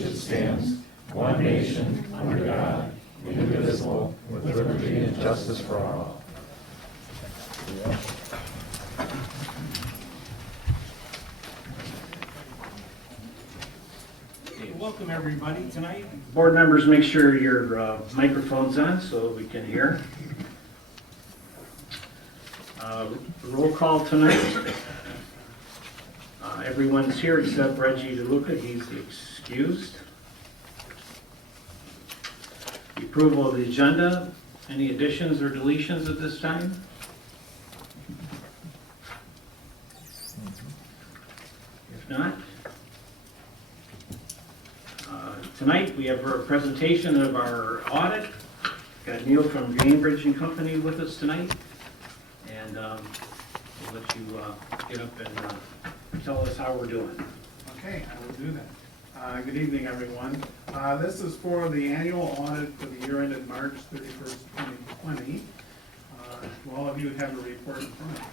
which it stands, one nation, under God, indivisible, with liberty and justice for all. Okay, welcome everybody tonight. Board members, make sure your microphone's on so we can hear. Roll call tonight. Everyone's here except Reggie DeLuca, he's excused. The approval of the agenda. Any additions or deletions at this time? If not, tonight we have a presentation of our audit. Got Neil from Bainbridge and Company with us tonight, and we'll let you get up and tell us how we're doing. Okay, I will do that. Good evening, everyone. This is for the annual audit for the year ended March 31st, 2020. Do all of you have a report in front of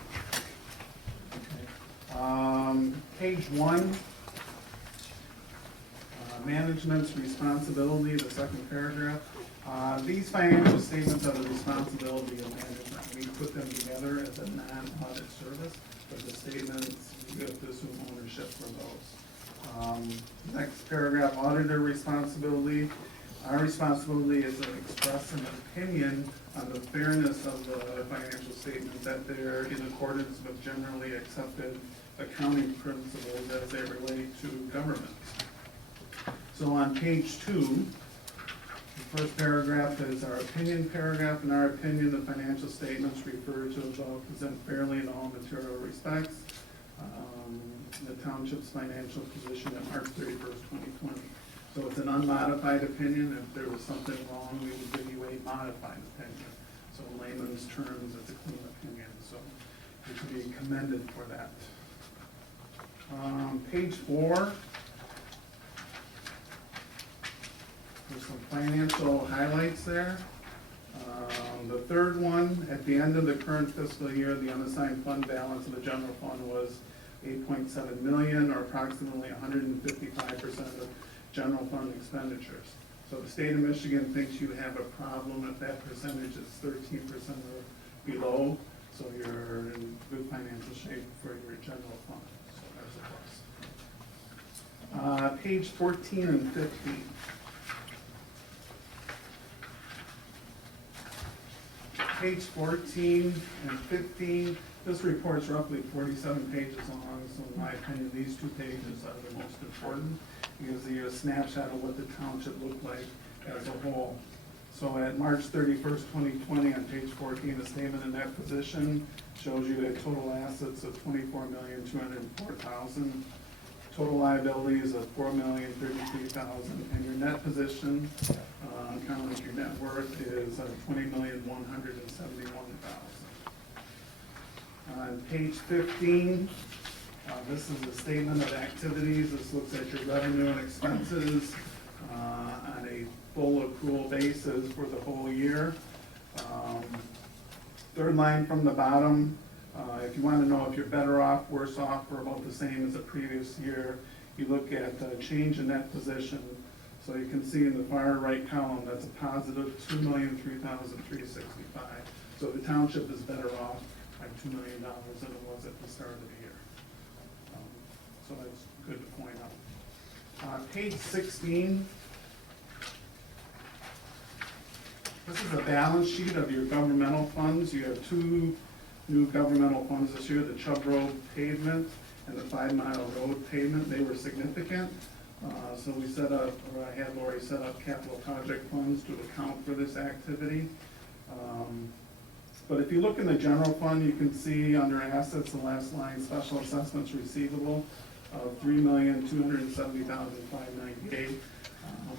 you? Okay. Page 1, management's responsibility, the second paragraph. These financial statements are the responsibility of management. We put them together as a non-audit service, but the statements, you have to assume ownership for those. Next paragraph, auditor responsibility. Our responsibility is to express an opinion on the fairness of the financial statements, that they're in accordance with generally accepted accounting principles as they relate to government. So on page 2, the first paragraph is our opinion paragraph. In our opinion, the financial statements referred to above present fairly in all material respects. The township's financial position at March 31st, 2020. So it's an unmodified opinion. If there was something wrong, we would give you a modified opinion. So in layman's terms, it's a clean opinion. So you should be commended for that. Page 4. There's some financial highlights there. The third one, at the end of the current fiscal year, the unassigned fund balance of the general fund was 8.7 million, or approximately 155% of general fund expenditures. So the state of Michigan thinks you have a problem if that percentage is 13% or below, so you're in good financial shape for your general fund. So there's a plus. Page 14 and 15. Page 14 and 15, this report's roughly 47 pages long, so in my opinion, these two pages are the most important, because they give a snapshot of what the township looked like as a whole. So at March 31st, 2020, on page 14, the statement of net position shows you that total assets of $24,204,000, total liabilities of $4,033,000, and your net position, kind of like your net worth, is $20,171,000. On page 15, this is a statement of activities. This looks at your revenue and expenses on a full accrual basis for the whole year. Third line from the bottom, if you want to know if you're better off, worse off, or about the same as the previous year, you look at change in net position. So you can see in the far right column, that's a positive $2,003,365. So the township is better off by $2 million than it was at the start of the year. So that's good to point out. Page 16. This is a balance sheet of your governmental funds. You have two new governmental funds this year, the Chubb Road pavement and the 5 Mile Road pavement. They were significant. So we set up, or I had Lori set up capital project funds to account for this activity. But if you look in the general fund, you can see under assets, the last line, special assessments receivable of $3,270,598.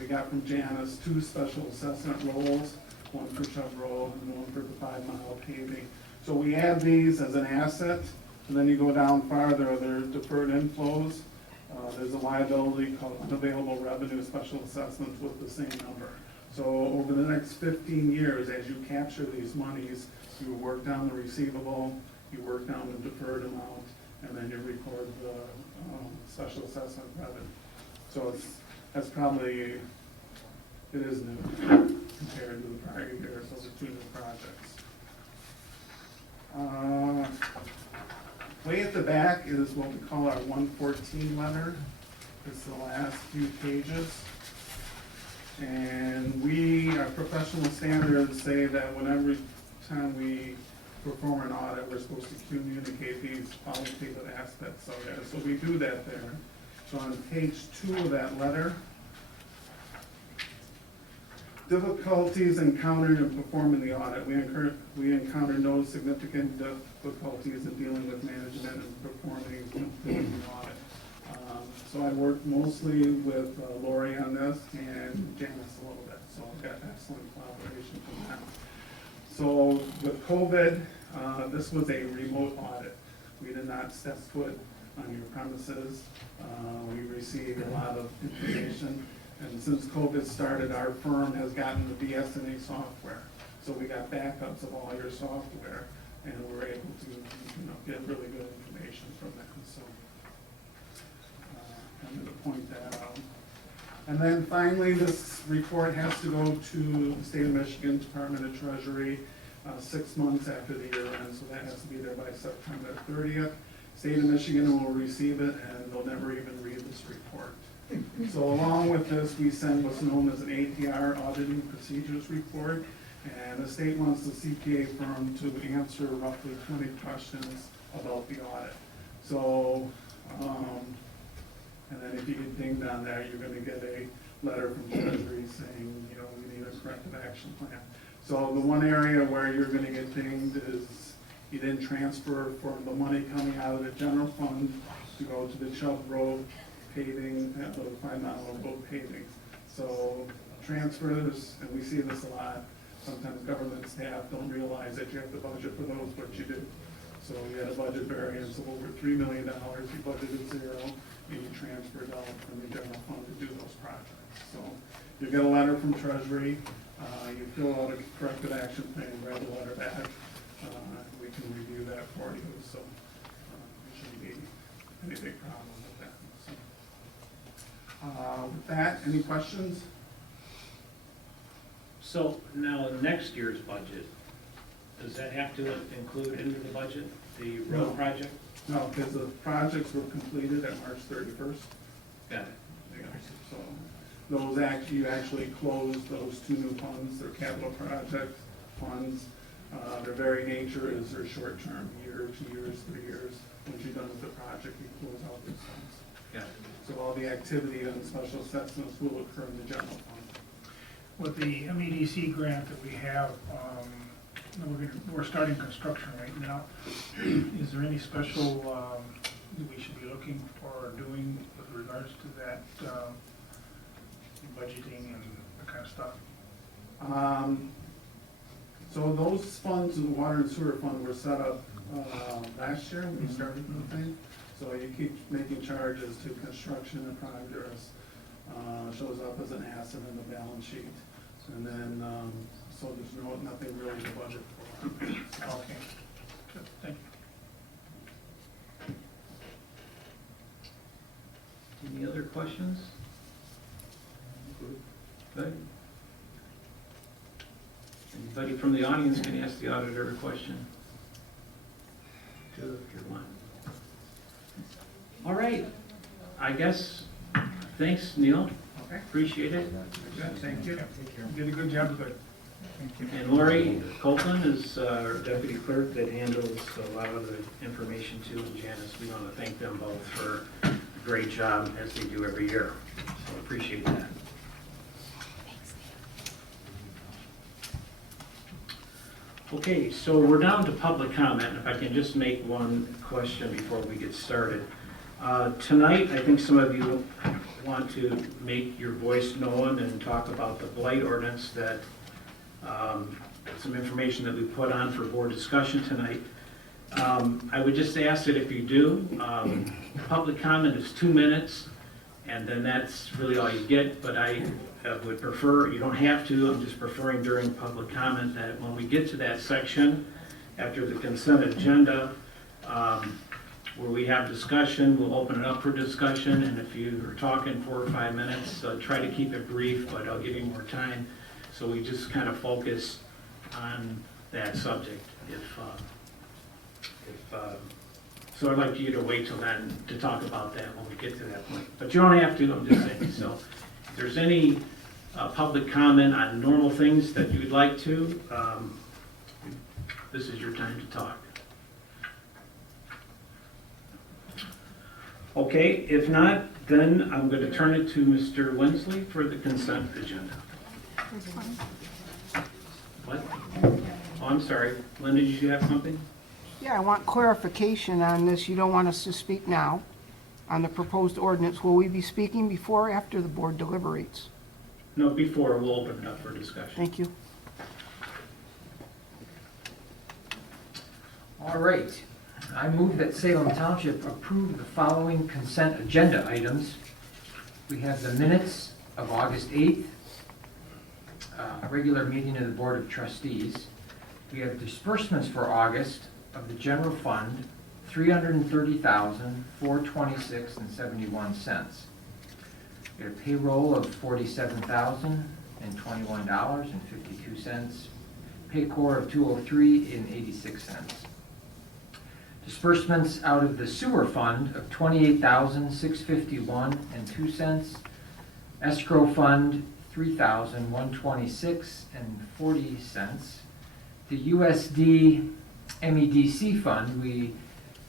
We got from Janice 2 special assessment rolls, one for Chubb Road and one for the 5 Mile paving. So we add these as an asset, and then you go down farther, there are deferred inflows. There's a liability called unavailable revenue special assessments with the same number. So over the next 15 years, as you capture these monies, you work down the receivable, you work down the deferred amount, and then you record the special assessment revenue. So it's That's probably, it is new compared to the prior years, those are two new projects. Way at the back is what we call our 114 letter. It's the last few pages. And our professional standards say that whenever time we perform an audit, we're supposed to communicate these qualitative aspects of it. So we do that there. So on page 2 of that letter, difficulties encountered in performing the audit. We encountered no significant difficulties in dealing with management and performing the audit. So I worked mostly with Lori on this and Janice a little bit, so I've got excellent collaboration from them. So with COVID, this was a remote audit. We did not step foot on your premises. We received a lot of information. And since COVID started, our firm has gotten the BSNA software. So we got backups of all your software, and we're able to, get really good information from that. So I'm going to point that out. And then finally, this report has to go to the State of Michigan Department of Treasury 6 months after the year end, so that has to be there by September 30th. State of Michigan will receive it, and they'll never even read this report. So along with this, we send what's known as an APR, Auditing Procedures Report, and the state wants the CPA firm to answer roughly 20 questions about the audit. So, and then if you get dinged on that, you're going to get a letter from Treasury saying, we need a corrective action plan. So the one area where you're going to get dinged is you didn't transfer for the money coming out of the general fund to go to the Chubb Road paving, that little 5-mile road paving. So transfers, and we see this a lot, sometimes government staff don't realize that you have to budget for those, but you do. So you had a budget variance of over $3 million, you budgeted 0, and you transferred out from the general fund to do those projects. So you get a letter from Treasury, you fill out a corrective action plan, write the letter back, we can review that for you, so there shouldn't be any big problem with that. So, with that, any questions? So now, next year's budget, does that have to include into the budget, the road No. project? No, because the projects were completed at March 31st. Got it. Yeah, so those you actually closed those 2 new funds, they're capital project funds. Their very nature is they're short-term, year, 2 years, 3 years. Once you're done with the project, you close out these funds. Got it. So all the activity and special assessments will occur in the general fund. With the MEDC grant that we have, we're starting construction right now. Is there any special that we should be looking for or doing with regards to that budgeting and that kind of stuff? So those funds, the water and sewer fund, were set up last year when we started the thing. So you keep making charges to construction in progress, shows up as an asset in the balance sheet. And then, so there's nothing really to budget for. Okay, good, thank you. Any other questions? Good. Anybody from the audience can ask the auditor a question? Two, if you want. All right, I guess, thanks, Neil. Okay. Appreciate it. Good, thank you. You did a good job with it. And Lori Copeland is our deputy clerk that handles a lot of the information too, and Janice, we want to thank them both for a great job as they do every year. So appreciate that. Okay, so we're down to public comment. If I can just make one question before we get started. Tonight, I think some of you want to make your voice known and talk about the blight ordinance that, some information that we put on for board discussion tonight. I would just ask that if you do, public comment is 2 minutes, and then that's really all you get, but I would prefer, you don't have to, I'm just preferring during public comment that when we get to that section, after the consent agenda, where we have discussion. We'll open it up for discussion, and if you are talking 4 or 5 minutes, try to keep it brief, but I'll give you more time. So we just kind of focus on that subject. So I'd like you to wait till then to talk about that when we get to that point. But you don't have to, I'm just saying. So if there's any public comment on normal things that you would like to, this is your time to talk. Okay, if not, then I'm going to turn it to Mr. Wensley for the consent agenda. What? Oh, I'm sorry. Linda, did you have something? Yeah, I want clarification on this. You don't want us to speak now on the proposed ordinance. Will we be speaking before or after the board deliberates? No, before, we'll open it up for discussion. Thank you. All right. I move that Salem Township approve the following consent agenda items. We have the minutes of August 8th, regular meeting of the Board of Trustees. We have disbursements for August of the general fund, $330,426.71. We have payroll of $47,021.52. Paycor of $203.86. Disbursements out of the sewer fund of $28,651.02. Escrow fund $3,126.40. The USD MEDC fund, we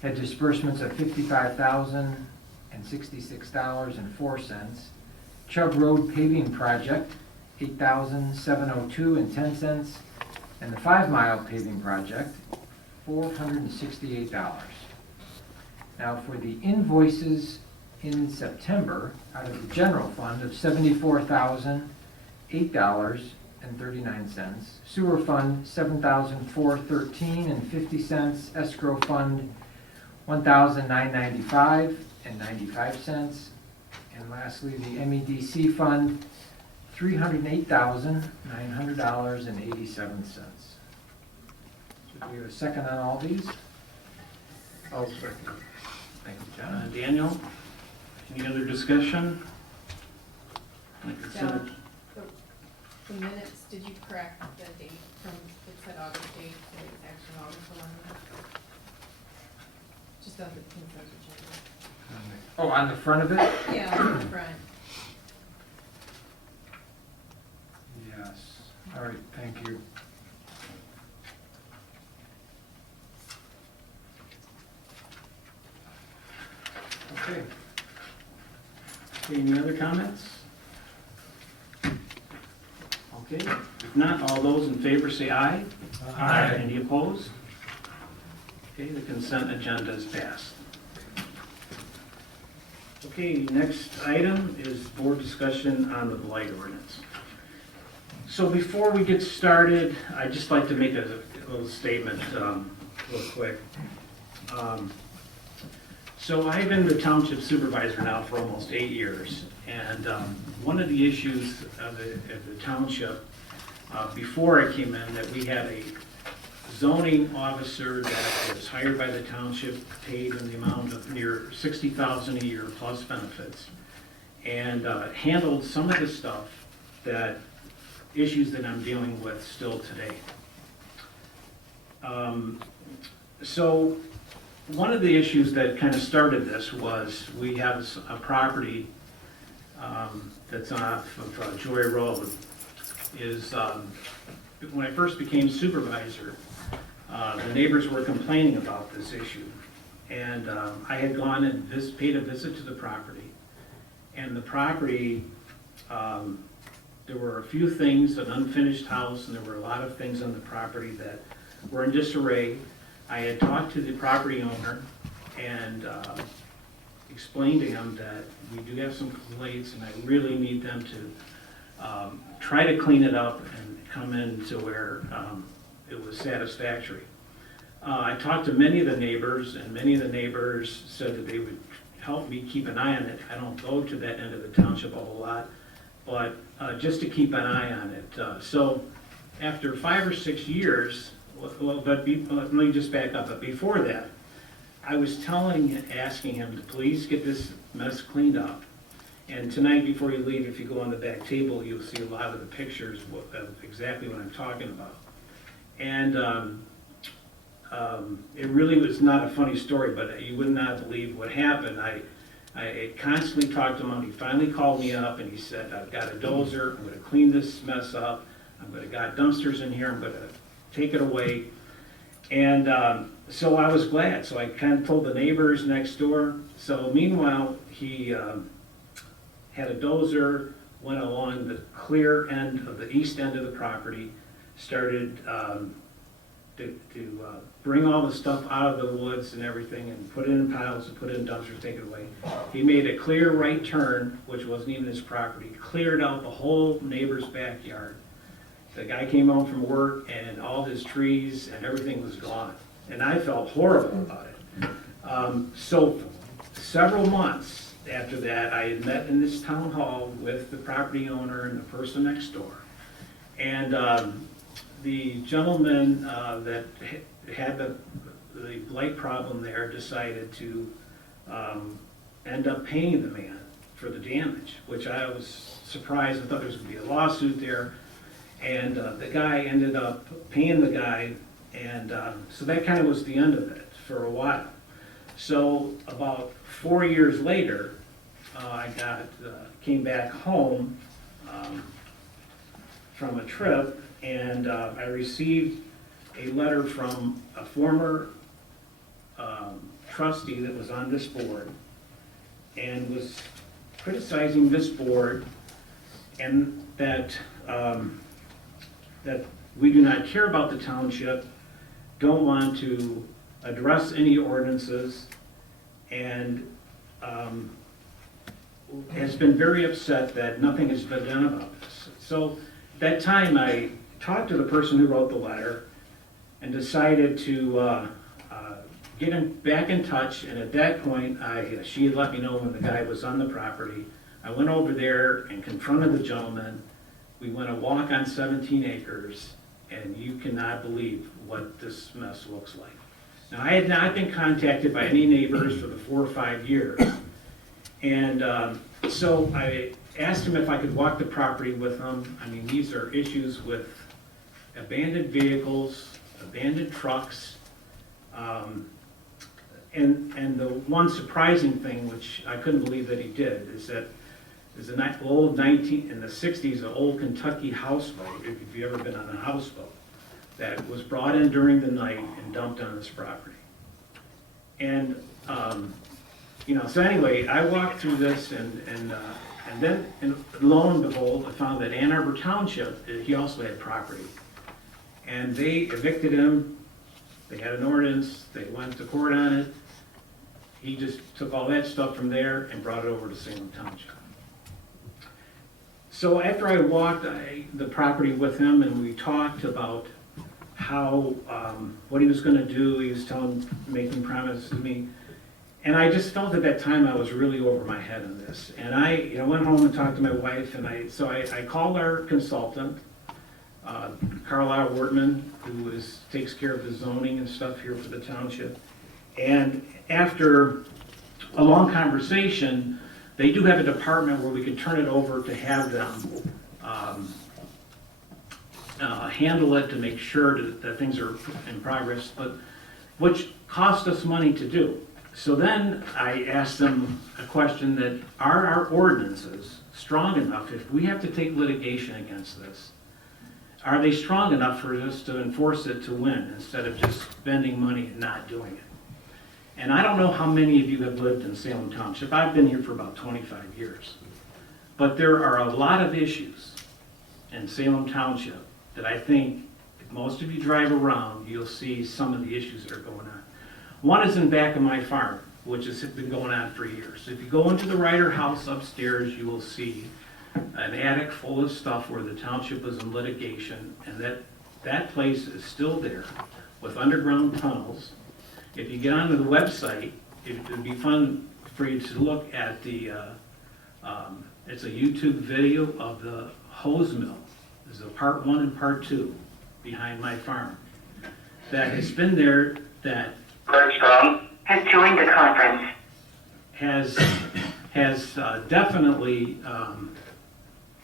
had disbursements of $55,066.04. Chubb Road paving project, $8,702.10. And the 5 Mile paving project, $468. Now for the invoices in September, out of the general fund of $74,008.39, sewer fund $7,413.50, escrow fund $1,995.95, and lastly the MEDC fund $308,900.87. So do we have a second on all these? I'll second. Thank you, John. Daniel, any other discussion? John, the minutes, did you correct the date from, it said August 8th, so it's actually August 11th? Just on the consent agenda. Oh, on the front of it? Yeah, on the front. Yes. All right, thank you. Okay. Any other comments? Okay, if not, all those in favor say aye. Aye. Any opposed? Okay, the consent agenda is passed. Okay, next item is board discussion on the blight ordinance. So before we get started, I'd just like to make a little statement real quick. So I've been the township supervisor now for almost 8 years, and one of the issues of the township, before I came in, that we had a zoning officer that was hired by the township, paid in the amount of near $60,000 a year plus benefits, and handled some of the stuff issues that I'm dealing with still today. So one of the issues that kind of started this was we have a property that's off of Joy Road. When I first became supervisor, the neighbors were complaining about this issue. And I had gone and paid a visit to the property. And the property, there were a few things, an unfinished house, and there were a lot of things on the property that were in disarray. I had talked to the property owner and explained to him that we do have some complaints and I really need them to try to clean it up and come in to where it was satisfactory. I talked to many of the neighbors, and many of the neighbors said that they would help me keep an eye on it. I don't go to that end of the township a whole lot, but just to keep an eye on it. So after 5 or 6 years, let me just back up. But before that, I was asking him to please get this mess cleaned up. And tonight, before you leave, if you go on the back table, you'll see a lot of the pictures of exactly what I'm talking about. And it really was not a funny story, but you would not believe what happened. I constantly talked to him. He finally called me up and he said, I've got a dozer. I'm going to clean this mess up. I'm going to got dumpsters in here. I'm going to take it away. And so I was glad. So I kind of told the neighbors next door. So meanwhile, he had a dozer, went along the clear end of the east end of the property, started to bring all the stuff out of the woods and everything and put it in piles and put it in dumpsters, take it away. He made a clear right turn, which wasn't even his property, cleared out the whole neighbor's backyard. The guy came home from work and all his trees and everything was gone. And I felt horrible about it. So several months after that, I had met in this town hall with the property owner and the person next door. And the gentleman that had the blight problem there decided to end up paying the man for the damage, which I was surprised. I thought there was going to be a lawsuit there. And the guy ended up paying the guy, and so that kind of was the end of it for a while. So about 4 years later, I came back home from a trip, and I received a letter from a former trustee that was on this board and was criticizing this board and that we do not care about the township, don't want to address any ordinances, and has been very upset that nothing has been done about this. So that time I talked to the person who wrote the letter and decided to get him back in touch, and at that point she had let me know when the guy was on the property. I went over there and confronted the gentleman. We went a walk on 17 acres, and you cannot believe what this mess looks like. Now, I had not been contacted by any neighbors for the 4 or 5 years, and so I asked him if I could walk the property with him. I mean, these are issues with abandoned vehicles, abandoned trucks, and the one surprising thing, which I couldn't believe that he did, is that there's an old in the 60s, an old Kentucky houseboat, if you've ever been on a houseboat, that was brought in during the night and dumped on this property. And, so anyway, I walked through this and then lo and behold, I found that Ann Arbor Township, he also had property. And they evicted him, they had an ordinance, they went to court on it. He just took all that stuff from there and brought it over to Salem Township. So after I walked the property with him and we talked about how, what he was gonna do, he was making promises to me. And I just felt at that time I was really over my head on this. And I went home and talked to my wife, and I called our consultant, Carlisle Wortman, who takes care of the zoning and stuff here for the township. And after a long conversation, they do have a department where we can turn it over to have them handle it to make sure that things are in progress, but which cost us money to do. So then I asked them a question that, are our ordinances strong enough, if we have to take litigation against this, are they strong enough for us to enforce it to win instead of just spending money and not doing it? And I don't know how many of you have lived in Salem Township. I've been here for about 25 years. But there are a lot of issues in Salem Township that I think if most of you drive around, you'll see some of the issues that are going on. One is in back of my farm, which has been going on for years. If you go into the Ryder house upstairs, you will see an attic full of stuff where the township was in litigation, and that place is still there with underground tunnels. If you get onto the website, it would be fun for you to look at it's a YouTube video of the hose mill. There's a part 1 and part 2 behind my farm that has been there that has joined the conference. has definitely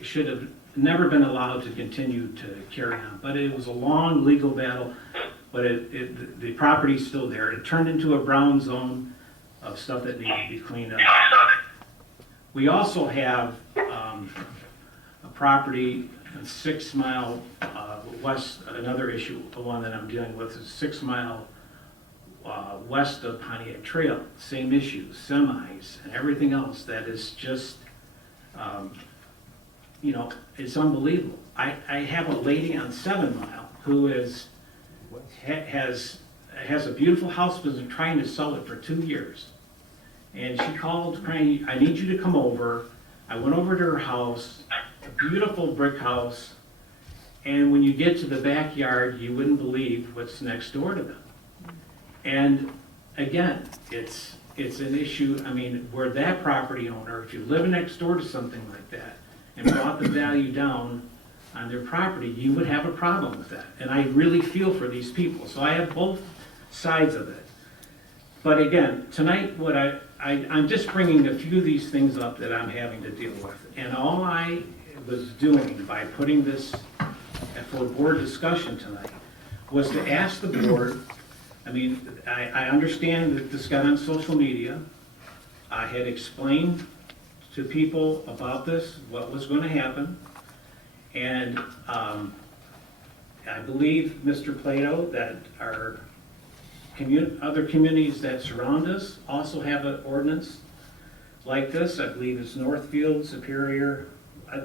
should have never been allowed to continue to carry on. But it was a long legal battle, but the property's still there. It turned into a brown zone of stuff that needs to be cleaned up. We also have a property 6 mile west, another issue, the one that I'm dealing with is 6 mile west of Pontiac Trail. Same issues, semis and everything else that is just, you know, it's unbelievable. I have a lady on 7 Mile who has a beautiful house, been trying to sell it for 2 years. And she called crying, I need you to come over. I went over to her house, a beautiful brick house. And when you get to the backyard, you wouldn't believe what's next door to them. And again, it's an issue. I mean, where that property owner, if you live next door to something like that and brought the value down on their property, you would have a problem with that. And I really feel for these people. So I have both sides of it. But again, tonight, what I'm just bringing a few of these things up that I'm having to deal with. And all I was doing by putting this for board discussion tonight was to ask the board, I mean, I understand that this got on social media. I had explained to people about this, what was going to happen. And I believe, Mr. Plato, that our other communities that surround us also have an ordinance like this. I believe it's Northfield, Superior,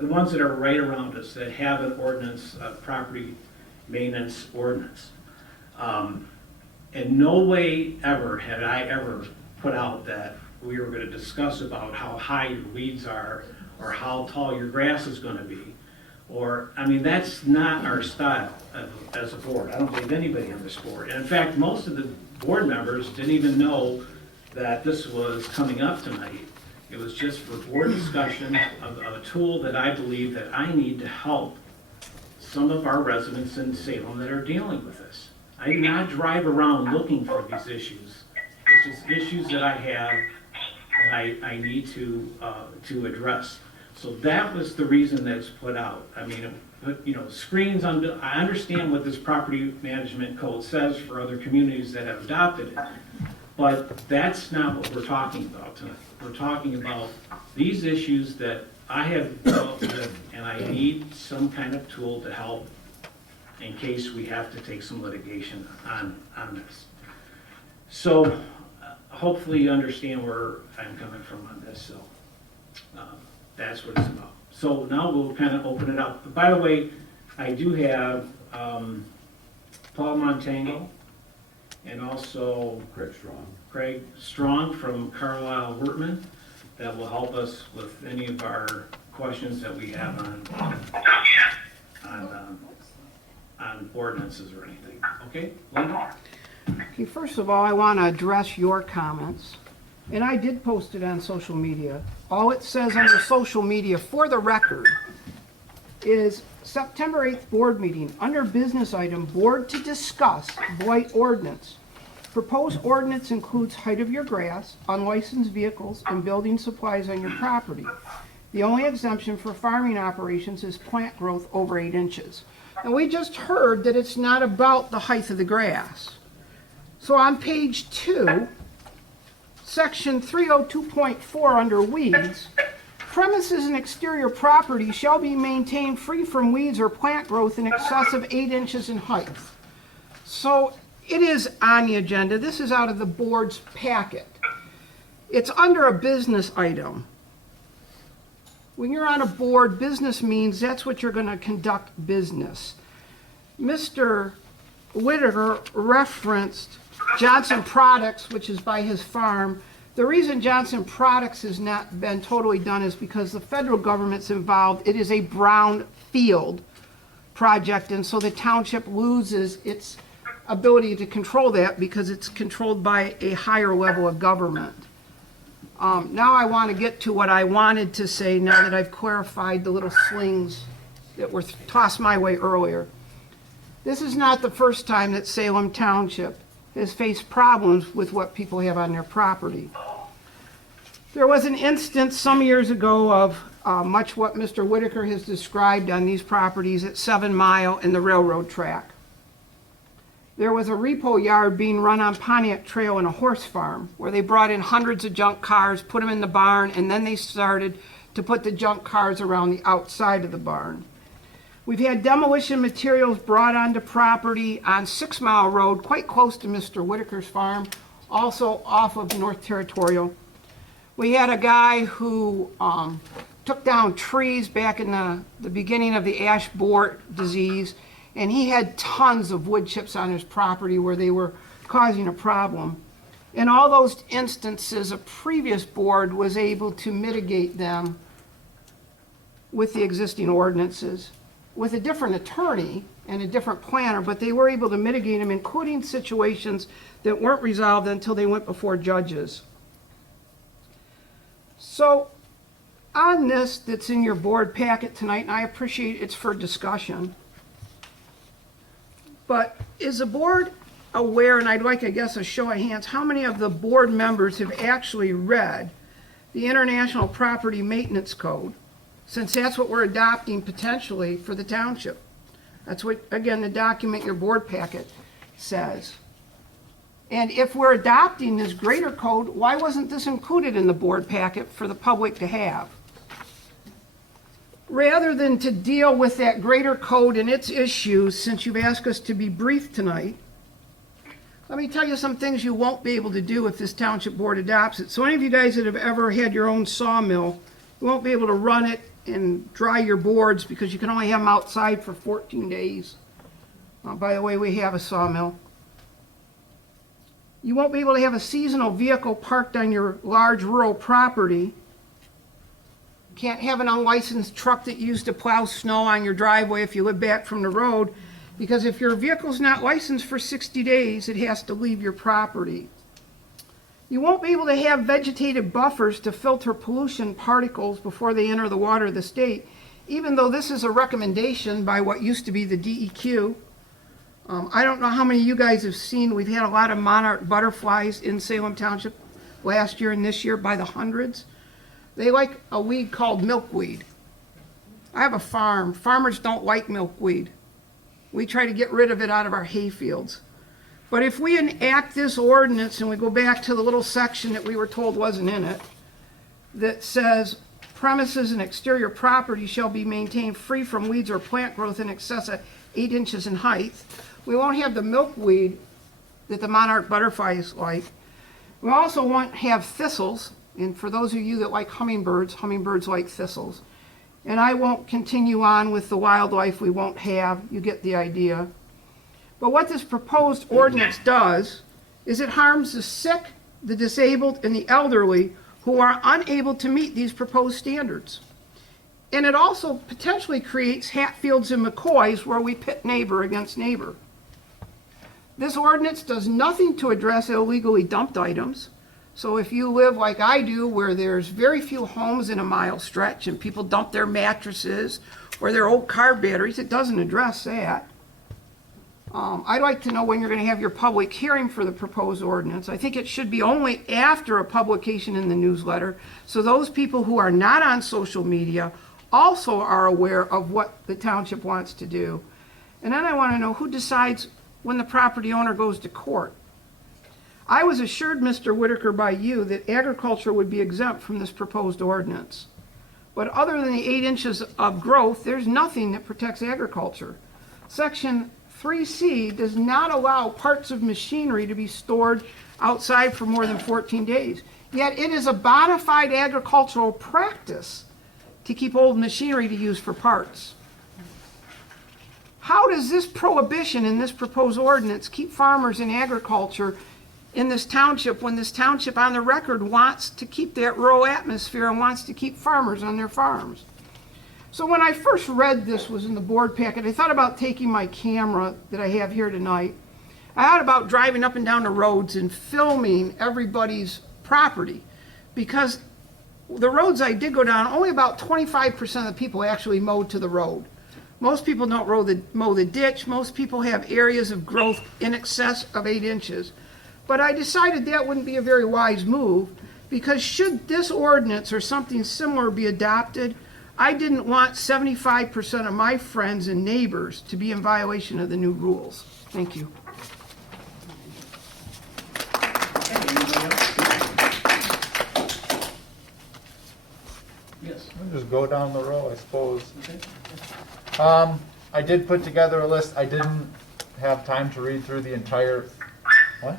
the ones that are right around us that have an ordinance, property maintenance ordinance. In no way ever had I ever put out that we were going to discuss about how high your weeds are or how tall your grass is going to be. Or, I mean, that's not our style as a board. I don't believe anybody on this board. And in fact, most of the board members didn't even know that this was coming up tonight. It was just for board discussion of a tool that I believe that I need to help some of our residents in Salem that are dealing with this. I do not drive around looking for these issues. It's just issues that I have and I need to address. So that was the reason that's put out. I mean, you know, screens on, I understand what this property management code says for other communities that have adopted it, but that's not what we're talking about tonight. We're talking about these issues that I have dealt with, and I need some kind of tool to help in case we have to take some litigation on this. So hopefully you understand where I'm coming from on this. So that's what it's about. So now we'll kind of open it up. By the way, I do have Paul Montango and also Craig Strong from Carlisle Wortman that will help us with any of our questions that we have on ordinances or anything. Okay, Linda? Okay, first of all, I want to address your comments, and I did post it on social media. All it says under social media, for the record, is September 8th board meeting, under business item, board to discuss blight ordinance. Proposed ordinance includes height of your grass, unlicensed vehicles, and building supplies on your property. The only exemption for farming operations is plant growth over 8 inches. And we just heard that it's not about the height of the grass. So on page 2, section 302.4 under weeds, premises and exterior property shall be maintained free from weeds or plant growth in excess of 8 inches in height. So it is on the agenda. This is out of the board's packet. It's under a business item. When you're on a board, business means that's what you're going to conduct business. Mr. Whitaker referenced Johnson Products, which is by his farm. The reason Johnson Products has not been totally done is because the federal government's involved. It is a brown field project, and so the township loses its ability to control that because it's controlled by a higher level of government. Now I want to get to what I wanted to say now that I've clarified the little slings that were tossed my way earlier. This is not the first time that Salem Township has faced problems with what people have on their property. There was an instance some years ago of much what Mr. Whitaker has described on these properties at 7 Mile and the railroad track. There was a repo yard being run on Pontiac Trail in a horse farm where they brought in hundreds of junk cars, put them in the barn, and then they started to put the junk cars around the outside of the barn. We've had demolition materials brought onto property on 6 Mile Road, quite close to Mr. Whitaker's farm, also off of North Territorial. We had a guy who took down trees back in the beginning of the ash borer disease, and he had tons of wood chips on his property where they were causing a problem. In all those instances, a previous board was able to mitigate them with the existing ordinances, with a different attorney and a different planner, but they were able to mitigate them, including situations that weren't resolved until they went before judges. So on this that's in your board packet tonight, and I appreciate it's for discussion, but is the board aware, and I'd like, I guess, a show of hands, how many of the board members have actually read the International Property Maintenance Code, since that's what we're adopting potentially for the township? That's what, again, the document, your board packet says. And if we're adopting this greater code, why wasn't this included in the board packet for the public to have? Rather than to deal with that greater code and its issues, since you've asked us to be brief tonight, let me tell you some things you won't be able to do if this township board adopts it. So any of you guys that have ever had your own sawmill, you won't be able to run it and dry your boards because you can only have them outside for 14 days. By the way, we have a sawmill. You won't be able to have a seasonal vehicle parked on your large rural property. Can't have an unlicensed truck that you use to plow snow on your driveway if you live back from the road, because if your vehicle's not licensed for 60 days, it has to leave your property. You won't be able to have vegetative buffers to filter pollution particles before they enter the water of the state, even though this is a recommendation by what used to be the DEQ. I don't know how many of you guys have seen, we've had a lot of monarch butterflies in Salem Township last year and this year by the hundreds. They like a weed called milkweed. I have a farm. Farmers don't like milkweed. We try to get rid of it out of our hay fields. But if we enact this ordinance and we go back to the little section that we were told wasn't in it, that says premises and exterior property shall be maintained free from weeds or plant growth in excess of 8 inches in height, we won't have the milkweed that the monarch butterflies like. We also won't have thistles, and for those of you that like hummingbirds, hummingbirds like thistles. And I won't continue on with the wildlife we won't have, you get the idea. But what this proposed ordinance does is it harms the sick, the disabled, and the elderly who are unable to meet these proposed standards. And it also potentially creates Hatfields and McCoys where we pit neighbor against neighbor. This ordinance does nothing to address illegally dumped items. So if you live like I do, where there's very few homes in a mile stretch and people dump their mattresses or their old car batteries, it doesn't address that. I'd like to know when you're going to have your public hearing for the proposed ordinance. I think it should be only after a publication in the newsletter, so those people who are not on social media also are aware of what the township wants to do. And then I want to know who decides when the property owner goes to court. I was assured, Mr. Whitaker, by you that agriculture would be exempt from this proposed ordinance. But other than the 8 inches of growth, there's nothing that protects agriculture. Section 3C does not allow parts of machinery to be stored outside for more than 14 days. Yet it is a bona fide agricultural practice to keep old machinery to use for parts. How does this prohibition in this proposed ordinance keep farmers in agriculture in this township when this township on the record wants to keep that rural atmosphere and wants to keep farmers on their farms? So when I first read this was in the board packet, I thought about taking my camera that I have here tonight. I thought about driving up and down the roads and filming everybody's property, because the roads I did go down, only about 25% of the people actually mowed to the road. Most people don't mow the ditch. Most people have areas of growth in excess of 8 inches. But I decided that wouldn't be a very wise move, because should this ordinance or something similar be adopted, I didn't want 75% of my friends and neighbors to be in violation of the new rules. Thank you. Okay, anybody else? Yes. We'll just go down the row, I suppose. Okay. I did put together a list. I didn't have time to read through the entire, what?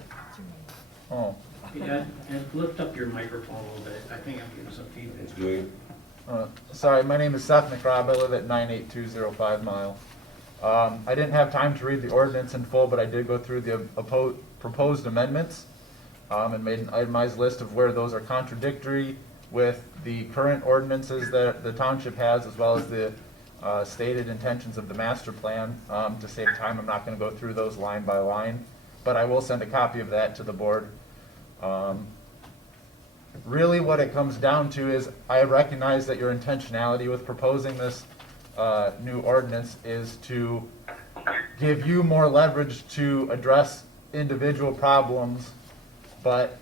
Oh, Yeah, and lift up your microphone a little bit. I think I'm getting some feedback. sorry, my name is Seth McRobb. I live at 98205 Mile. I didn't have time to read the ordinance in full, but I did go through the proposed amendments and made an itemized list of where those are contradictory with the current ordinances that the township has, as well as the stated intentions of the master plan. To save time, I'm not going to go through those line by line, but I will send a copy of that to the board. Really what it comes down to is I recognize that your intentionality with proposing this new ordinance is to give you more leverage to address individual problems, but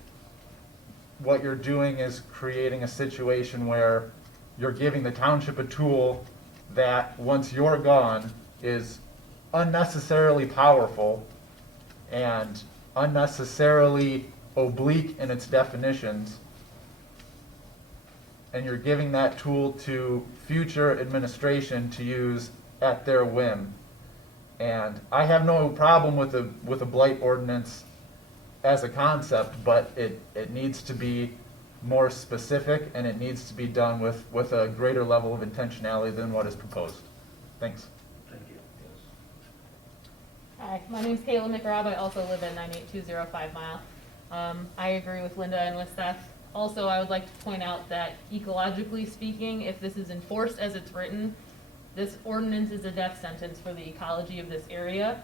what you're doing is creating a situation where you're giving the township a tool that, once you're gone, is unnecessarily powerful and unnecessarily oblique in its definitions, and you're giving that tool to future administration to use at their whim. And I have no problem with a blight ordinance as a concept, but it needs to be more specific, and it needs to be done with a greater level of intentionality than what is proposed. Thanks. Thank you. Hi, my name's Kayla McRobb. I also live at 98205 Mile. I agree with Linda and with Seth. Also, I would like to point out that ecologically speaking, if this is enforced as it's written, this ordinance is a death sentence for the ecology of this area.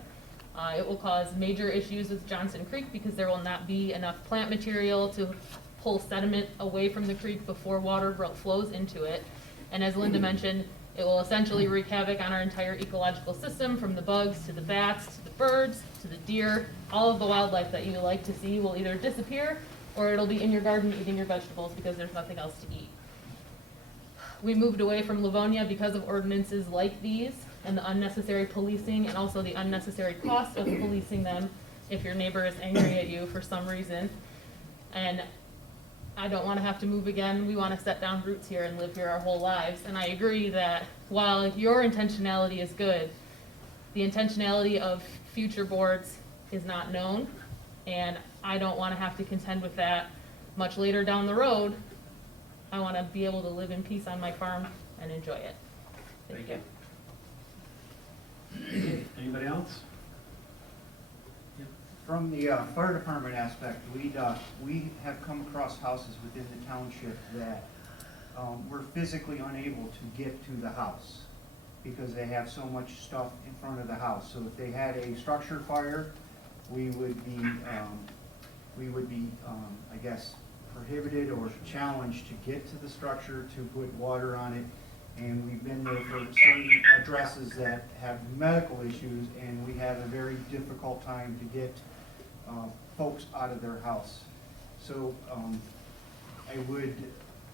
It will cause major issues with Johnson Creek because there will not be enough plant material to pull sediment away from the creek before water flows into it. And as Linda mentioned, it will essentially wreak havoc on our entire ecological system, from the bugs to the bats to the birds to the deer. All of the wildlife that you like to see will either disappear or it'll be in your garden eating your vegetables because there's nothing else to eat. We moved away from Livonia because of ordinances like these and the unnecessary policing, and also the unnecessary cost of policing them if your neighbor is angry at you for some reason. And I don't want to have to move again. We want to set down roots here and live here our whole lives. And I agree that while your intentionality is good, the intentionality of future boards is not known. And I don't want to have to contend with that much later down the road. I want to be able to live in peace on my farm and enjoy it. Thank you. Anybody else? From the fire department aspect, we have come across houses within the township that we're physically unable to get to the house because they have so much stuff in front of the house. So if they had a structure fire, we would be, I guess, prohibited or challenged to get to the structure to put water on it. And we've been there for certain addresses that have medical issues, and we have a very difficult time to get folks out of their house. So I would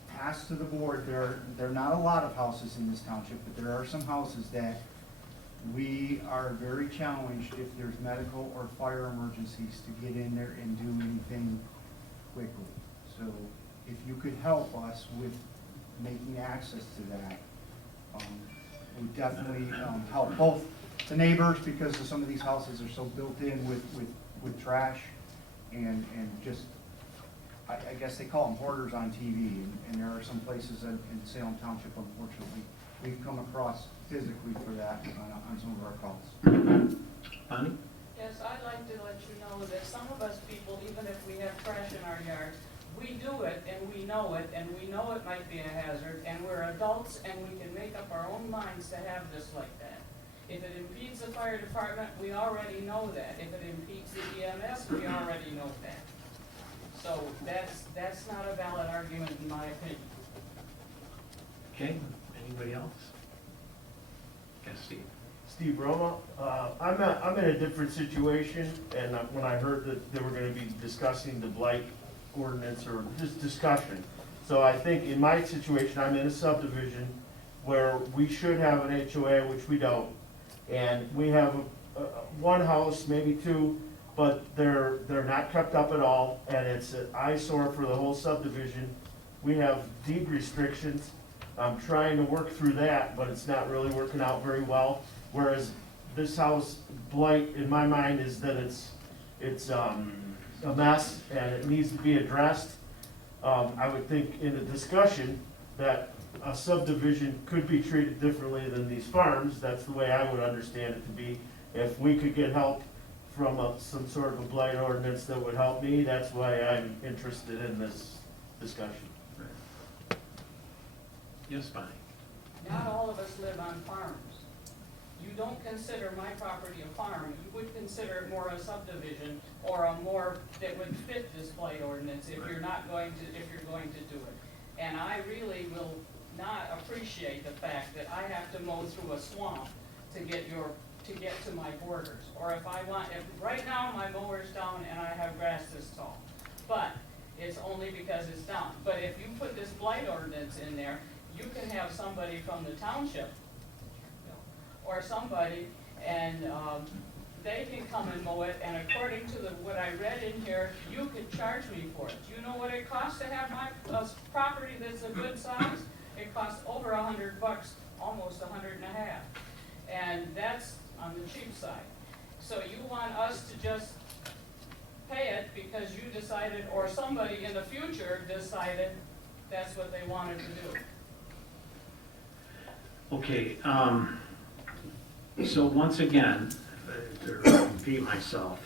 pass to the board, there are not a lot of houses in this township, but there are some houses that we are very challenged if there's medical or fire emergencies to get in there and do anything quickly. So if you could help us with making access to that, would definitely help both the neighbors, because some of these houses are so built in with trash, and just, I guess they call them hoarders on TV, and there are some places in Salem Township, unfortunately, we've come across physically for that on some of our calls. Bonnie? Yes, I'd like to let you know that some of us people, even if we have trash in our yards, we do it and we know it might be a hazard, and we're adults and we can make up our own minds to have this like that. If it impedes the fire department, we already know that. If it impedes the EMS, we already know that. So that's not a valid argument in my opinion. Okay, anybody else? Okay. Yes, Steve. Steve Roma. I'm in a different situation, and when I heard that they were gonna be discussing the blight ordinance or just discussion. So I think in my situation, I'm in a subdivision where we should have an HOA, which we don't. And we have one house, maybe two, but they're not kept up at all, and it's an eyesore for the whole subdivision. We have deed restrictions. I'm trying to work through that, but it's not really working out very well. Whereas this house blight, in my mind, is that it's a mess and it needs to be addressed. I would think in a discussion that a subdivision could be treated differently than these farms. That's the way I would understand it to be. If we could get help from some sort of a blight ordinance that would help me, that's why I'm interested in this discussion. Yes, Bonnie? Not all of us live on farms. You don't consider my property a farm, you would consider it more a subdivision or a more, that would fit this blight ordinance if you're not going to, if you're going to do it. And I really will not appreciate the fact that I have to mow through a swamp to get to my borders. Or if I want, if right now my mower's down and I have grass this tall, but it's only because it's down. But if you put this blight ordinance in there, you can have somebody from the township or somebody, and they can come and mow it, and according to what I read in here, you could charge me for it. Do you know what it costs to have my property that's a good size? It costs over $100, almost $150, and that's on the cheap side. So you want us to just pay it because you decided, or somebody in the future decided that's what they wanted to do. Okay, so once again, to repeat myself,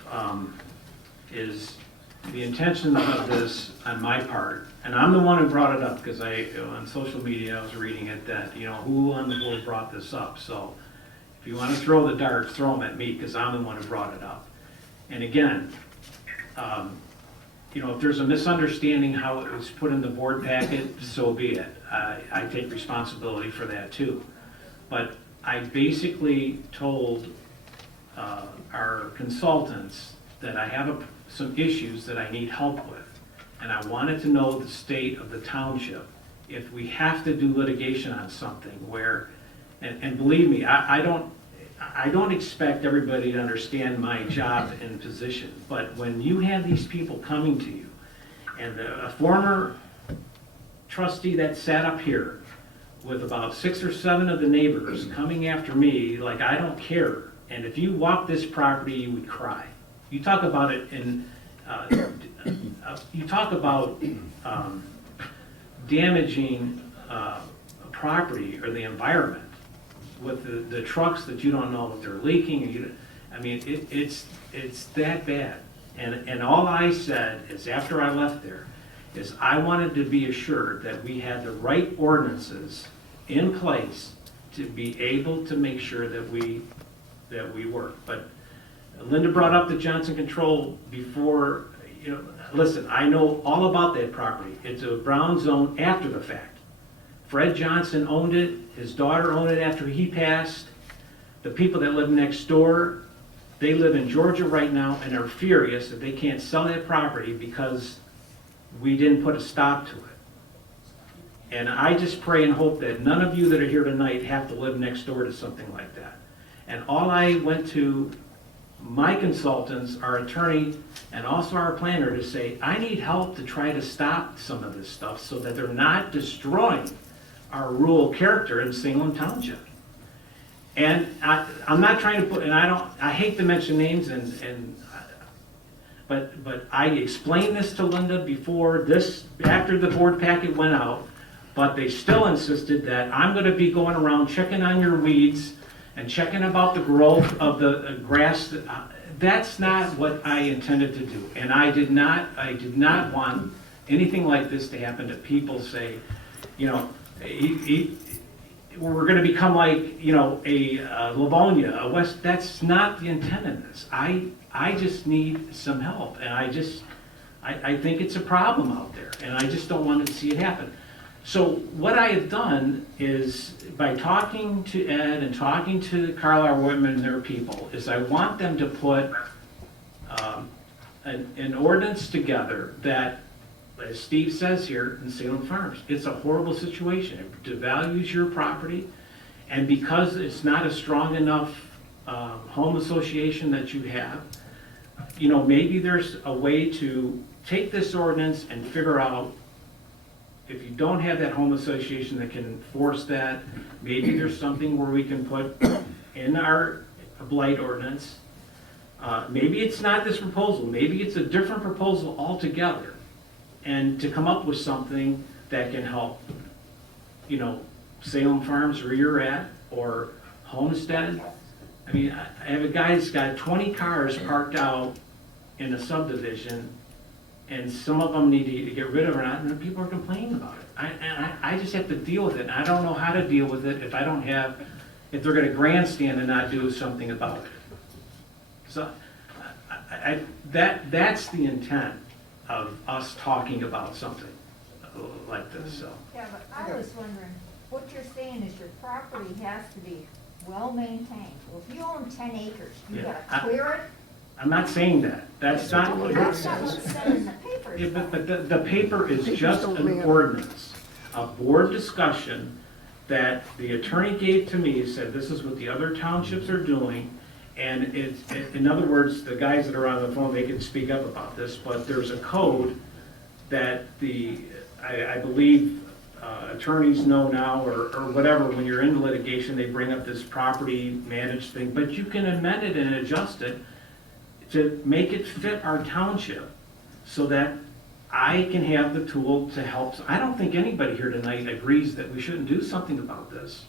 is the intention of this on my part, and I'm the one who brought it up because on social media I was reading it that, who on the board brought this up. So if you want to throw the darts, throw them at me because I'm the one who brought it up. And again, if there's a misunderstanding how it was put in the board packet, so be it. I take responsibility for that too. But I basically told our consultants that I have some issues that I need help with. And I wanted to know the state of the township. If we have to do litigation on something where, and believe me, I don't expect everybody to understand my job and position. But when you have these people coming to you, and a former trustee that sat up here with about 6 or 7 of the neighbors coming after me like I don't care. And if you walk this property, you would cry. You talk about it in, you talk about damaging a property or the environment with the trucks that you don't know if they're leaking. It's that bad. And all I said is after I left there is I wanted to be assured that we had the right ordinances in place to be able to make sure that we work. But Linda brought up the Johnson Control before, listen, I know all about that property. It's a brown zone after the fact. Fred Johnson owned it, his daughter owned it after he passed. The people that live next door, they live in Georgia right now and are furious that they can't sell that property because we didn't put a stop to it. And I just pray and hope that none of you that are here tonight have to live next door to something like that. And all I went to my consultants, our attorney, and also our planner to say, I need help to try to stop some of this stuff so that they're not destroying our rural character in Salem Township. And I'm not trying to put, and I hate to mention names, but I explained this to Linda before after the board packet went out, but they still insisted that I'm gonna be going around checking on your weeds and checking about the growth of the grass. That's not what I intended to do. And I did not want anything like this to happen to people say, we're going to become like, a Livonia, a West. That's not the intent of this. I just need some help. And I think it's a problem out there. And I just don't want to see it happen. So what I have done is, by talking to Ed and talking to Carlisle Whitman and their people, is I want them to put an ordinance together that, as Steve says here in Salem Farms, it's a horrible situation. It devalues your property, and because it's not a strong enough home association that you have, you know, maybe there's a way to take this ordinance and figure out, if you don't have that home association that can enforce that, maybe there's something where we can put in our blight ordinance. Maybe it's not this proposal, maybe it's a different proposal altogether, and to come up with something that can help, you know, Salem Farms where you're at, or Homestead. I mean, I have a guy that's got 20 cars parked out in a subdivision, and some of them need to get rid of or not, and then people are complaining about it. I just have to deal with it, and I don't know how to deal with it if I don't have, if they're gonna grandstand and not do something about it. So, that's the intent of us talking about something like this, so. Yeah, but I was wondering, what you're saying is your property has to be well maintained. Well, if you own 10 acres, you Yeah, gotta clear it. I'm not saying that, that's not what That's not what's said in the papers. Yeah, but the paper is just an ordinance, a board discussion that the attorney gave to me, said this is what the other townships are doing, and it's, in other words, the guys that are on the phone, they can speak up about this, but there's a code that I believe attorneys know now, or whatever, when you're in litigation, they bring up this property managed thing, but you can amend it and adjust it to make it fit our township, so that I can have the tool to help. I don't think anybody here tonight agrees that we shouldn't do something about this.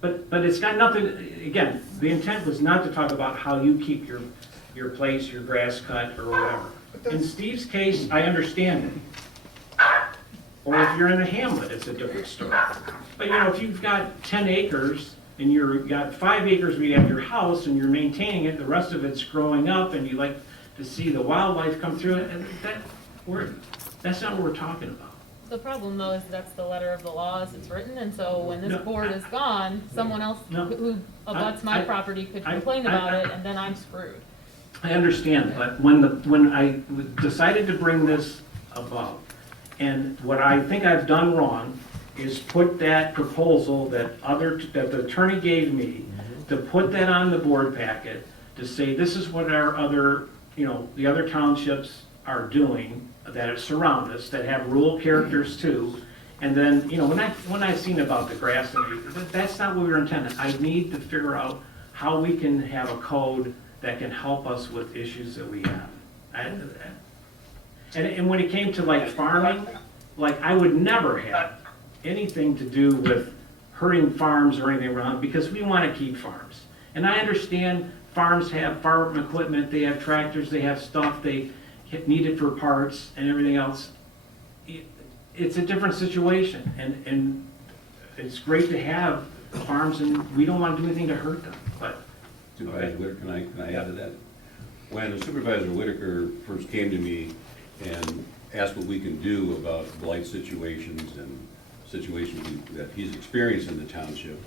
But it's got nothing, again, the intent was not to talk about how you keep your place, your grass cut, or whatever. In Steve's case, I understand it. Or if you're in a hamlet, it's a different story. But you know, if you've got 10 acres, and you've got 5 acres where you have your house, and you're maintaining it, the rest of it's growing up, and you like to see the wildlife come through it, and that's not what we're talking about. The problem though is that's the letter of the law as it's written, and so when this board is gone, someone else who abuts my property could complain about it, and then I'm screwed. I understand, but when I decided to bring this about, and what I think I've done wrong is put that proposal that the attorney gave me, to put that on the board packet, to say this is what our other, you know, the other townships are doing that surround us, that have rural characters too. And then, you know, when I've seen about the grass, that's not what we were intending. I need to figure out how we can have a code that can help us with issues that we have. And when it came to like farming, like I would never have anything to do with hurting farms or anything around, because we want to keep farms. And I understand farms have farm equipment, they have tractors, they have stuff, they need it for parts and everything else. It's a different situation, and it's great to have farms, and we don't want to do anything to hurt them, but. Supervisor Whitaker, can I add to that? When Supervisor Whitaker first came to me and asked what we can do about blight situations and situations that he's experienced in the township,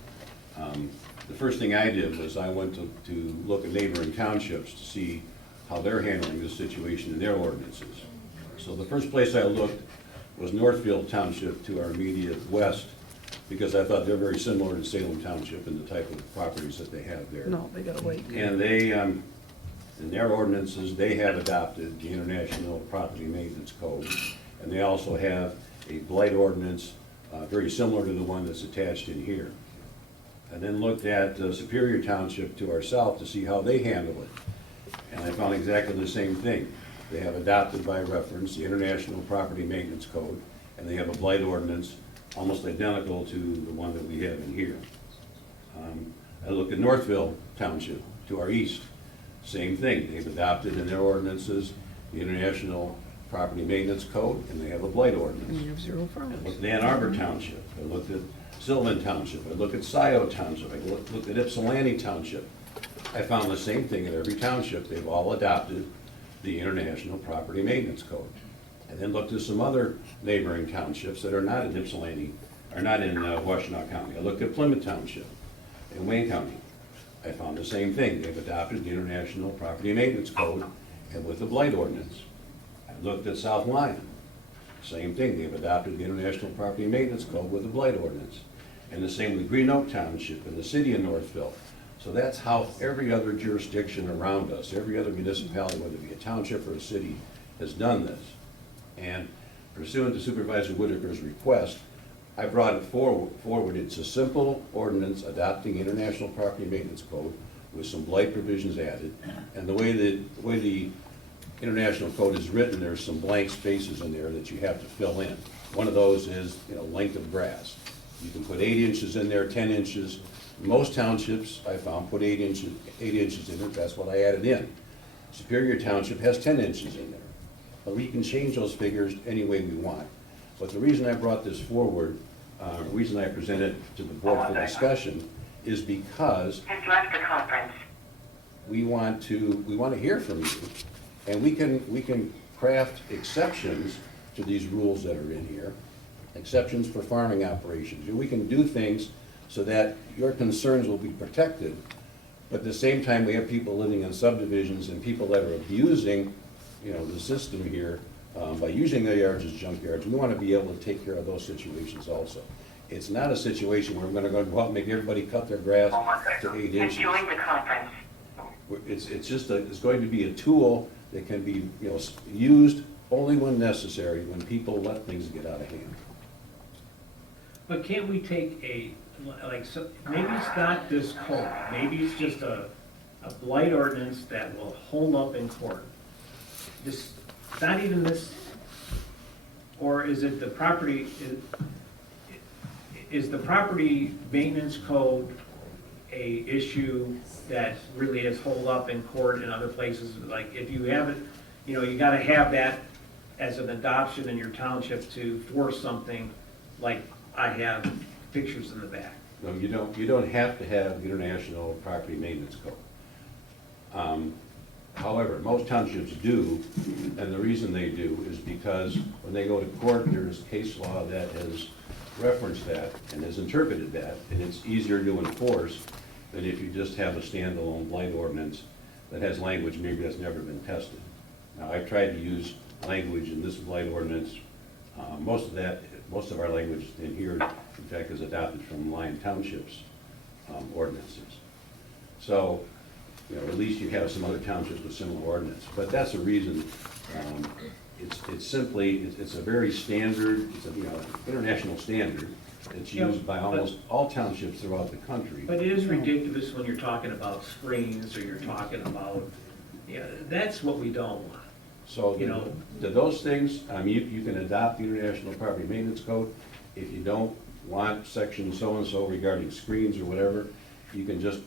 the first thing I did was I went to look at neighboring townships to see how they're handling this situation in their ordinances. So the first place I looked was Northfield Township to our immediate west, because I thought they're very similar to Salem Township and the type of properties that they have there. No, they gotta wait. And they, in their ordinances, they have adopted the International Property Maintenance Code, and they also have a blight ordinance very similar to the one that's attached in here. I then looked at Superior Township to our south to see how they handle it, and I found exactly the same thing. They have adopted by reference the International Property Maintenance Code, and they have a blight ordinance almost identical to the one that we have in here. I looked at Northville Township to our east, same thing. They've adopted in their ordinances the International Property Maintenance Code, and they have a blight ordinance. And you have 0 I farmers. looked at Ann Arbor Township, I looked at Sylvan Township, I looked at Scioto Township, I looked at Ypsilanti Township. I found the same thing in every township. They've all adopted the International Property Maintenance Code. I then looked at some other neighboring townships that are not in Ypsilanti, are not in Washtenaw County. I looked at Plymouth Township in Wayne County. I found the same thing. They've adopted the International Property Maintenance Code and with the blight ordinance. I looked at South Lyon. Same thing. They've adopted the International Property Maintenance Code with the blight ordinance. And the same with Green Oak Township and the city of Northville. So that's how every other jurisdiction around us, every other municipality, whether it be a township or a city, has done this. And pursuant to Supervisor Whitaker's request, I brought it forward. It's a simple ordinance adopting International Property Maintenance Code with some blight provisions added. And the way the International Code is written, there's some blank spaces in there that you have to fill in. One of those is, length of grass. You can put 8 inches in there, 10 inches. Most townships, I found, put 8 inches in it. That's what I added in. Superior Township has 10 inches in there. But we can change those figures any way we want. But the reason I brought this forward, the reason I presented it to the board for discussion, is because we want to hear from you, and we can craft exceptions to these rules that are in here, exceptions for farming operations. We can do things so that your concerns will be protected, but at the same time, we have people living in subdivisions and people that are abusing, the system here by using their yards as junkyards. We want to be able to take care of those situations also. It's not a situation where we're going to go out and make everybody cut their grass to 8 inches. It's going to be a tool that can be, used only when necessary, when people let things get out of hand. But can't we take maybe it's not this code, maybe it's just a blight ordinance that will hold up in court. Just, not even this, or is it the property, is the property maintenance code a issue that really is hold up in court in other places? Like, if you have it, you gotta have that as an adoption in your township to force something, like I have pictures in the back. No, you don't have to have the International Property Maintenance Code. However, most townships do, and the reason they do is because when they go to court, there's case law that has referenced that and has interpreted that, and it's easier to enforce than if you just have a standalone blight ordinance that has language maybe that's never been tested. Now, I've tried to use language in this blight ordinance. Most of our language in here, in fact, is adopted from Lyon Township's ordinances. So, at least you have some other townships with similar ordinance. But that's the reason. It's a very standard, it's an international standard. It's used by almost all townships throughout the country. But it is ridiculous when you're talking about screens or you're talking about, that's what we don't want. So, to those things, you can adopt the International Property Maintenance Code. If you don't want section so-and-so regarding screens or whatever, you can just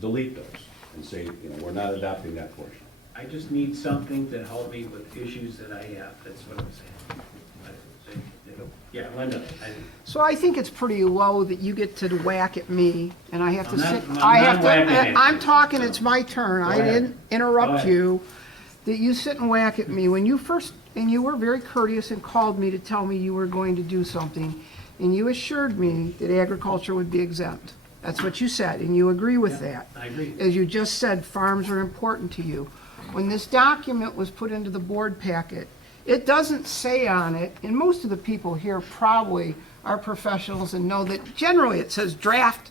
delete those and say, we're not adopting that portion. I just need something to help me with issues that I have, that's what I'm saying. Yeah, Linda. So I think it's pretty low that you get to whack at me, and I have to sit, I'm talking, it's my turn, I didn't interrupt you, that you sit and whack at me when you first, and you were very courteous and called me to tell me you were going to do something, and you assured me that agriculture would be exempt. That's what you said, and you agree with that. I agree. As you just said, farms are important to you. When this document was put into the board packet, it doesn't say on it, and most of the people here probably are professionals and know that generally it says draft.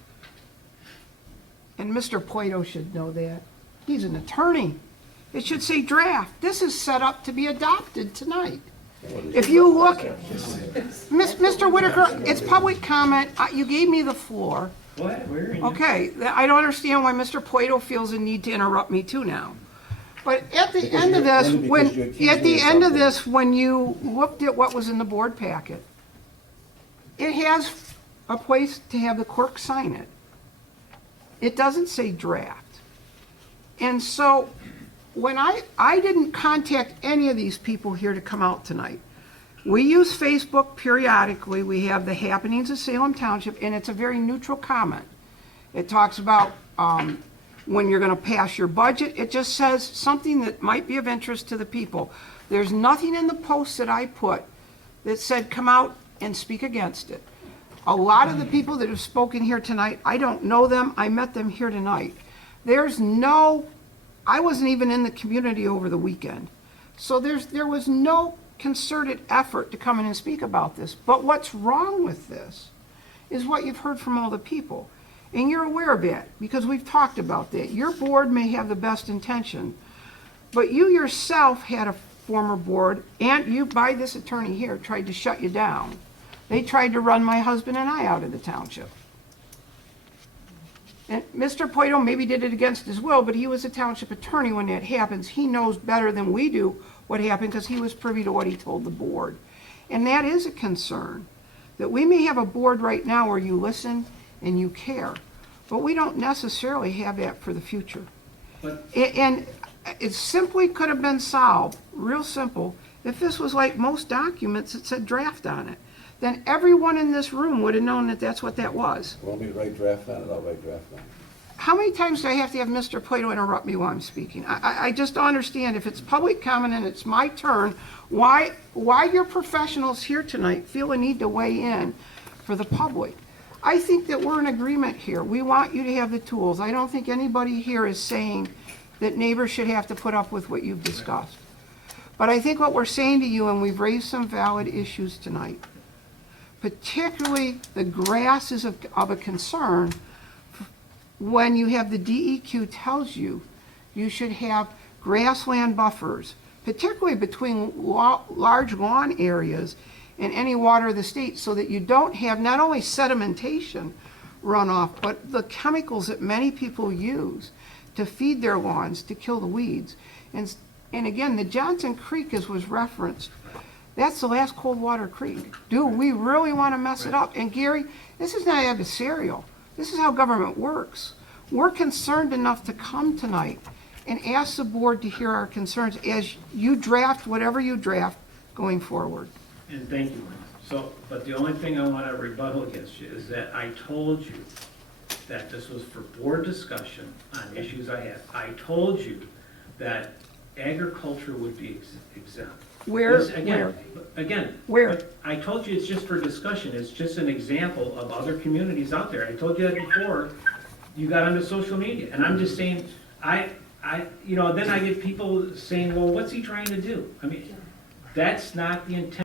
And Mr. Poito should know that. He's an attorney. It should say draft. This is set up to be adopted tonight. If you look, Mr. Whitaker, it's public comment. You gave me the floor. What? Where? Okay, I don't understand why Mr. Poito feels the need to interrupt me too now. But at the end of this, when you looked at what was in the board packet, it has a place to have the clerk sign it. It doesn't say draft. And so when I didn't contact any of these people here to come out tonight. We use Facebook periodically. We have the happenings of Salem Township, and it's a very neutral comment. It talks about when you're going to pass your budget. It just says something that might be of interest to the people. There's nothing in the post that I put that said, come out and speak against it. A lot of the people that have spoken here tonight, I don't know them, I met them here tonight. I wasn't even in the community over the weekend. So there was no concerted effort to come in and speak about this. But what's wrong with this is what you've heard from all the people. And you're aware of that, because we've talked about that. Your board may have the best intention, but you yourself had a former board, and you, by this attorney here, tried to shut you down. They tried to run my husband and I out of the township. And Mr. Poito maybe did it against his will, but he was a township attorney when that happens. He knows better than we do what happened, because he was privy to what he told the board. And that is a concern, that we may have a board right now where you listen and you care, but we don't necessarily have that for the future. And it simply could have been solved, real simple, if this was like most documents that said draft on it. Then everyone in this room would have known that that's what that was. Want me to write draft on it? I'll write draft on it. How many times do I have to have Mr. Plato interrupt me while I'm speaking? I just don't understand. If it's public comment and it's my turn, why your professionals here tonight feel a need to weigh in for the public? I think that we're in agreement here. We want you to have the tools. I don't think anybody here is saying that neighbors should have to put up with what you've discussed. But I think what we're saying to you, and we've raised some valid issues tonight, particularly the grass is of a concern when you have the DEQ tells you you should have grassland buffers, particularly between large lawn areas and any water of the state, so that you don't have not only sedimentation runoff, but the chemicals that many people use to feed their lawns to kill the weeds. And again, the Johnson Creek, as was referenced, that's the last cold water creek. Do we really want to mess it up? And Gary, this is not adversarial. This is how government works. We're concerned enough to come tonight and ask the board to hear our concerns as you draft whatever you draft going forward. And thank you, Lynn. So, but the only thing I want to rebuttal against you is that I told you that this was for board discussion on issues I had. I told you that agriculture would be exempt. Where? Again, Where? I told you it's just for discussion. It's just an example of other communities out there. I told you that before you got onto social media. And I'm just saying, then I get people saying, well, what's he trying to do? I mean, that's not the intent